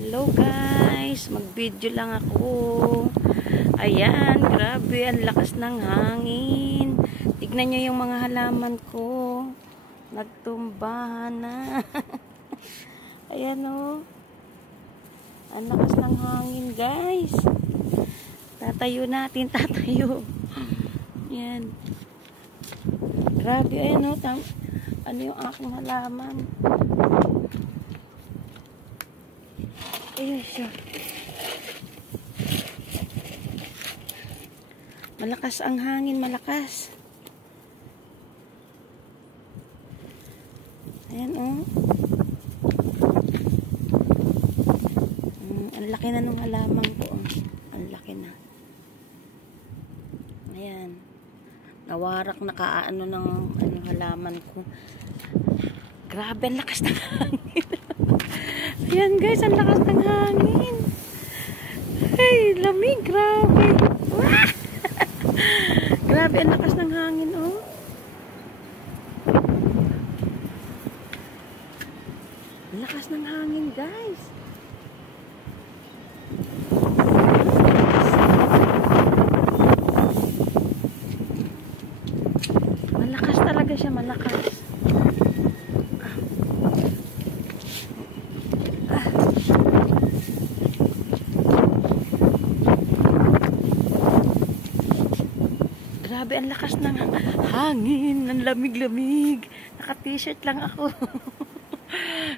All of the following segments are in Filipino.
Hello guys, mag-video lang ako. Ayan, grabe, ang lakas ng hangin. Tignan nyo yung mga halaman ko. Nagtumbahan na. Ayan o. Ang lakas ng hangin guys. Tatayo natin, tatayo. Ayan. Grabe, ayan o. Ano yung aking halaman? Ayun siya. Malakas ang hangin, malakas. Ayan o. Ang laki na ng halaman ko. Ang laki na. Ayan. Nawarak, nakaano ng halaman ko. Grabe, ang lakas ng hangin. Ayan guys, ang lakas ng hangin. Ay, lamig, grabe. Grabe, ang lakas ng hangin, oh. Ang lakas ng hangin, guys. Malakas talaga siya, malakas. Grabe, ang lakas ng hangin, ang lamig-lamig. Naka-t-shirt lang ako.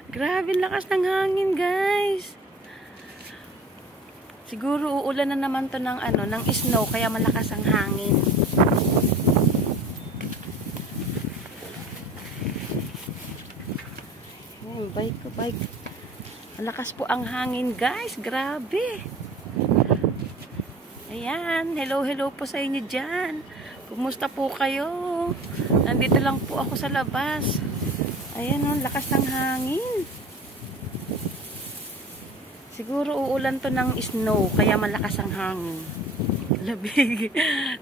Grabe, ang lakas ng hangin, guys. Siguro uulan na naman to ng ng snow, kaya malakas ang hangin. Ayan, bike ko, bike. Malakas po ang hangin, guys. Grabe. Ayan, hello po sa inyo dyan. Kumusta po kayo? Nandito lang po ako sa labas. Ayan, ang lakas ng hangin. Siguro uulan to ng snow, kaya malakas ang hangin. Labig.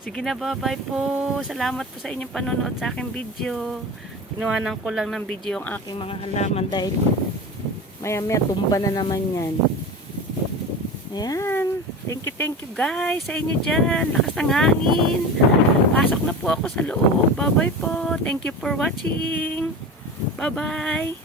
Sige na, bye-bye po. Salamat po sa inyong panonood sa aking video. Ginawanan ko lang ng video yung aking mga halaman dahil maya-maya tumba na naman yan. Ayan. Thank you guys sa inyo dyan. Lakas ng hangin. Pasok na po ako sa loob. Bye-bye po. Thank you for watching. Bye-bye.